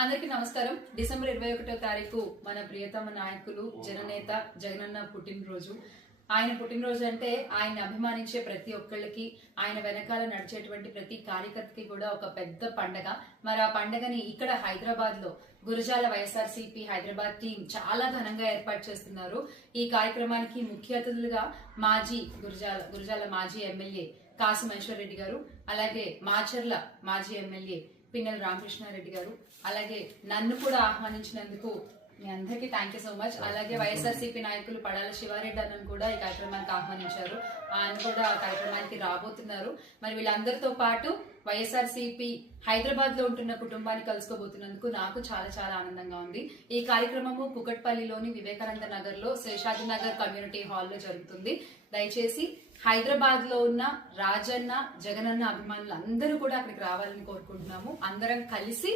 అందరికీ నమస్కారం. డిసెంబర్ 21వ తారీఖు మన ప్రియతమ నాయకులు జననేత జగనన్న పుట్టినరోజు. ఆయన పుట్టినరోజు అంటే ఆయన అభిమానించే ప్రతి ఒక్కళ్ళకి, ఆయన వెనకాల నడిచేటువంటి ప్రతి కార్యకర్తకి కూడా ఒక పెద్ద పండగ. మరి ఆ పండగని ఇక్కడ హైదరాబాద్ లో గురజాల వైఎస్ఆర్సీపీ హైదరాబాద్ టీం చాలా ఘనంగా ఏర్పాటు చేస్తున్నారు. ఈ కార్యక్రమానికి ముఖ్య అతిథులుగా గురజాల మాజీ ఎమ్మెల్యే కాసు మహేశ్వర్ రెడ్డి గారు, అలాగే మాచర్ల మాజీ ఎమ్మెల్యే పిన్నెల రామకృష్ణారెడ్డి గారు, అలాగే నన్ను కూడా ఆహ్వానించినందుకు మీ అందరికీ థ్యాంక్ యూ సో మచ్. అలాగే వైఎస్ఆర్సీపీ నాయకులు పడాల శివారెడ్డి అన్నను కూడా ఈ కార్యక్రమానికి ఆహ్వానించారు. ఆయన కూడా ఆ కార్యక్రమానికి రాబోతున్నారు. మరి వీళ్ళందరితో పాటు వైఎస్ఆర్సీపీ హైదరాబాద్ లో ఉంటున్న కుటుంబాన్ని కలుసుకోబోతున్నందుకు నాకు చాలా చాలా ఆనందంగా ఉంది. ఈ కార్యక్రమము కుకట్పల్లిలోని వివేకానంద నగర్ లో శేషాద్రి నగర్ కమ్యూనిటీ హాల్ లో జరుగుతుంది. దయచేసి హైదరాబాద్ లో ఉన్న రాజన్న జగనన్న అభిమానులు అందరూ కూడా అక్కడికి రావాలని కోరుకుంటున్నాము. అందరం కలిసి